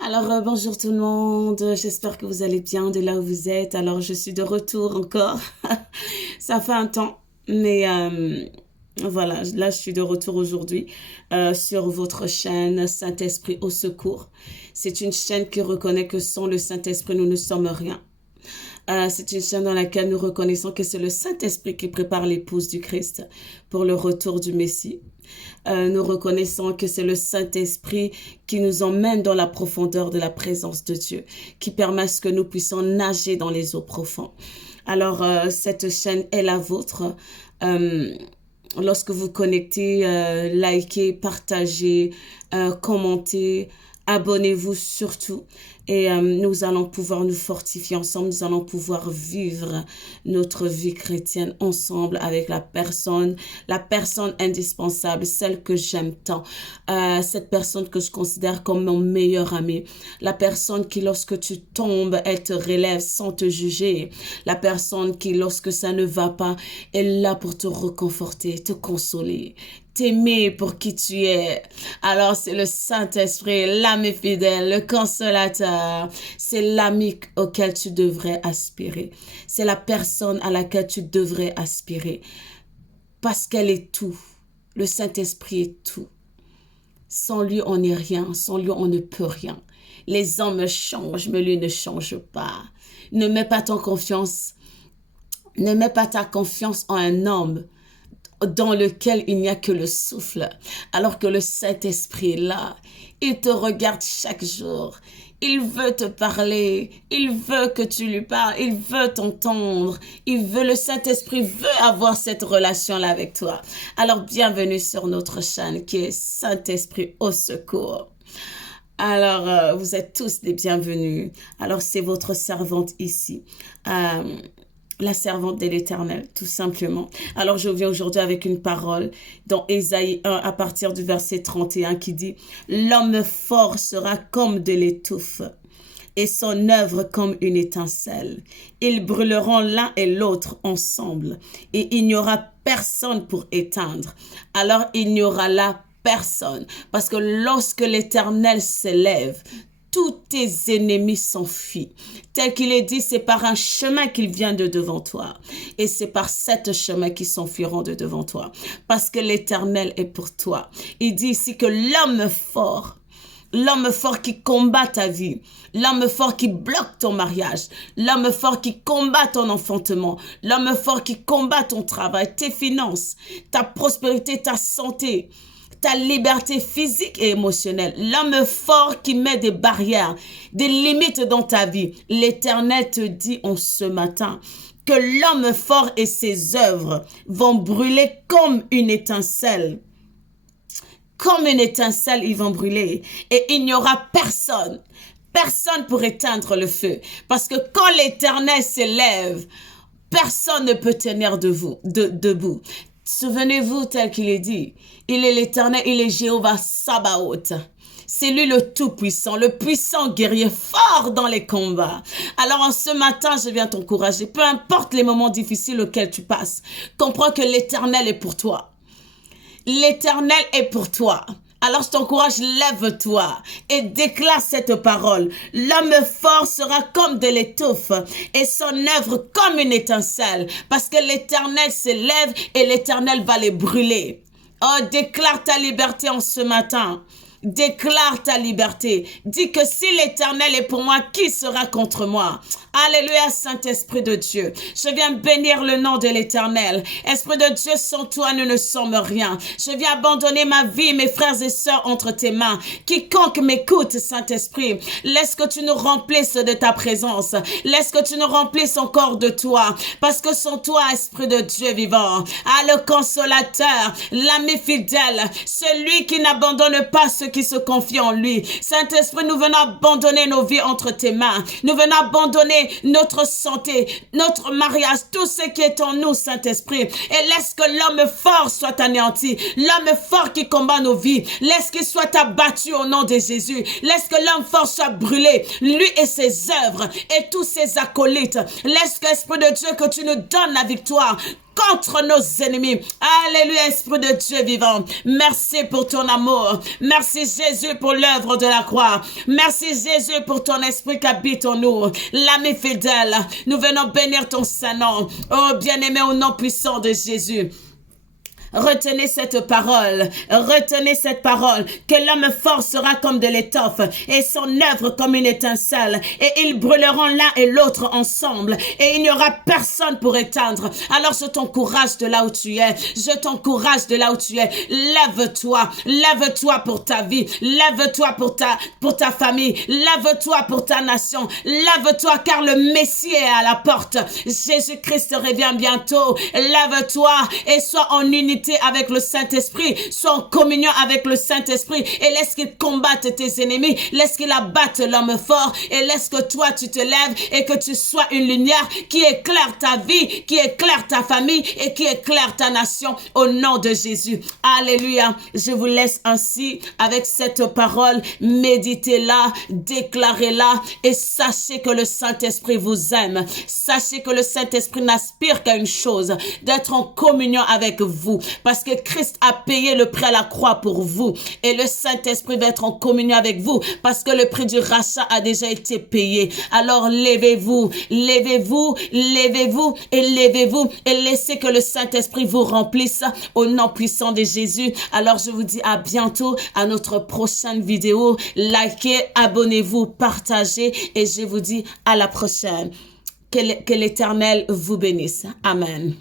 Bonjour tout le monde, j'espère que vous allez bien de là où vous êtes. Alors, je suis de retour encore. Ça fait un temps, mais voilà, là, je suis de retour aujourd'hui sur votre chaîne Saint-Esprit au secours. C'est une chaîne qui reconnaît que sans le Saint-Esprit, nous ne sommes rien. C'est une chaîne dans laquelle nous reconnaissons que c'est le Saint-Esprit qui prépare l'épouse du Christ pour le retour du Messie. Nous reconnaissons que c'est le Saint-Esprit qui nous emmène dans la profondeur de la présence de Dieu, qui permet à ce que nous puissions nager dans les eaux profondes. Alors, cette chaîne est la vôtre. Lorsque vous connectez, likez, partagez, commentez, abonnez-vous surtout. Et nous allons pouvoir nous fortifier ensemble, nous allons pouvoir vivre notre vie chrétienne ensemble avec la personne indispensable, celle que j'aime tant, cette personne que je considère comme mon meilleur ami, la personne qui lorsque tu tombes, elle te relève sans te juger, la personne qui lorsque ça ne va pas, est là pour te reconforter, te consoler, t'aimer pour qui tu es. Alors, c'est le Saint-Esprit, l'ami fidèle, le consolateur. C'est l'ami auquel tu devrais aspirer. C'est la personne à laquelle tu devrais aspirer. Parce qu'elle est tout. Le Saint-Esprit est tout. Sans lui, on n'est rien. Sans lui, on ne peut rien. Les hommes changent, mais lui ne change pas. Ne mets pas ta confiance en un homme dans lequel il n'y a que le souffle, alors que le Saint-Esprit est là. Il te regarde chaque jour. Il veut te parler. Il veut que tu lui parles. Il veut t'entendre. Le Saint-Esprit veut avoir cette relation-là avec toi. Alors, bienvenue sur notre chaîne qui est Saint-Esprit au secours. Alors, vous êtes tous les bienvenus. Alors, c'est votre servante ici. La servante de l'Éternel, tout simplement. Alors, je viens aujourd'hui avec une parole dans Ésaïe 1 à partir du verset 31 qui dit « L'homme fort sera comme de l'étouffe et son œuvre comme une étincelle. Ils brûleront l'un et l'autre ensemble et il n'y aura personne pour éteindre. Alors, il n'y aura là personne. Parce que lorsque l'Éternel s'élève, tous tes ennemis s'enfuient. Tel qu'il est dit, c'est par un chemin qu'il vient de devant toi. Et c'est par cet chemin qu'ils s'enfuiront de devant toi. Parce que l'Éternel est pour toi. Il dit ici que l'homme fort qui combat ta vie, l'homme fort qui bloque ton mariage, l'homme fort qui combat ton enfantement, l'homme fort qui combat ton travail, tes finances, ta prospérité, ta santé, ta liberté physique et émotionnelle, l'homme fort qui met des barrières, des limites dans ta vie. L'Éternel te dit en ce matin que l'homme fort et ses œuvres vont brûler comme une étincelle. Comme une étincelle, ils vont brûler. Et il n'y aura personne pour éteindre le feu. Parce que quand l'Éternel s'élève, personne ne peut tenir debout. Souvenez-vous tel qu'il est dit, il est l'Éternel, il est Jéhovah Sabaoth. C'est lui le tout-puissant, le puissant guerrier fort dans les combats. Alors en ce matin, je viens t'encourager, peu importe les moments difficiles auxquels tu passes, comprends que l'Éternel est pour toi. L'Éternel est pour toi. Alors je t'encourage, lève-toi et déclare cette parole. L'homme fort sera comme de l'étouffe et son œuvre comme une étincelle. Parce que l'Éternel s'élève et l'Éternel va les brûler. Oh, déclare ta liberté en ce matin. Déclare ta liberté. Dis que si l'Éternel est pour moi, qui sera contre moi? Alléluia, Saint-Esprit de Dieu. Je viens bénir le nom de l'Éternel. Esprit de Dieu, sans toi, nous ne sommes rien. Je viens abandonner ma vie, mes frères et sœurs, entre tes mains. Quiconque m'écoute, Saint-Esprit, laisse que tu nous remplisses de ta présence. Laisse que tu nous remplisses encore de toi. Parce que sans toi, Esprit de Dieu vivant, le consolateur, l'ami fidèle, celui qui n'abandonne pas ceux qui se confient en lui. Saint-Esprit, nous venons abandonner nos vies entre tes mains. Nous venons abandonner notre santé, notre mariage, tout ce qui est en nous, Saint-Esprit. Et laisse que l'homme fort soit anéanti. L'homme fort qui combat nos vies. Laisse qu'il soit abattu au nom de Jésus. Laisse que l'homme fort soit brûlé. Lui et ses œuvres et tous ses acolytes. Laisse que, Esprit de Dieu, que tu nous donnes la victoire contre nos ennemis. Alléluia, Esprit de Dieu vivant. Merci pour ton amour. Merci Jésus pour l'œuvre de la croix. Merci Jésus pour ton esprit qui habite en nous. L'ami fidèle, nous venons bénir ton Saint-Nom. Oh bien-aimé, au nom puissant de Jésus. Retenez cette parole, que l'homme fort sera comme de l'étoffe et son œuvre comme une étincelle, et ils brûleront l'un et l'autre ensemble, et il n'y aura personne pour éteindre. Alors je t'encourage de là où tu es, lève-toi pour ta vie, lève-toi pour ta famille, lève-toi pour ta nation, lève-toi car le Messie est à la porte. Jésus-Christ revient bientôt. Lève-toi et sois en unité avec le Saint-Esprit, sois en communion avec le Saint-Esprit et laisse qu'il combatte tes ennemis, laisse qu'il abatte l'homme fort et laisse que toi tu te lèves et que tu sois une lumière qui éclaire ta vie, qui éclaire ta famille et qui éclaire ta nation au nom de Jésus. Alléluia. Je vous laisse ainsi avec cette parole, méditez-la, déclarez-la et sachez que le Saint-Esprit vous aime. Sachez que le Saint-Esprit n'aspire qu'à une chose, d'être en communion avec vous. Parce que Christ a payé le prix à la croix pour vous. Et le Saint-Esprit va être en communion avec vous. Parce que le prix du rachat a déjà été payé. Alors levez-vous. Et laissez que le Saint-Esprit vous remplisse au nom puissant de Jésus. Alors je vous dis à bientôt à notre prochaine vidéo. Likez, abonnez-vous, partagez. Et je vous dis à la prochaine. Que l'Éternel vous bénisse. Amen.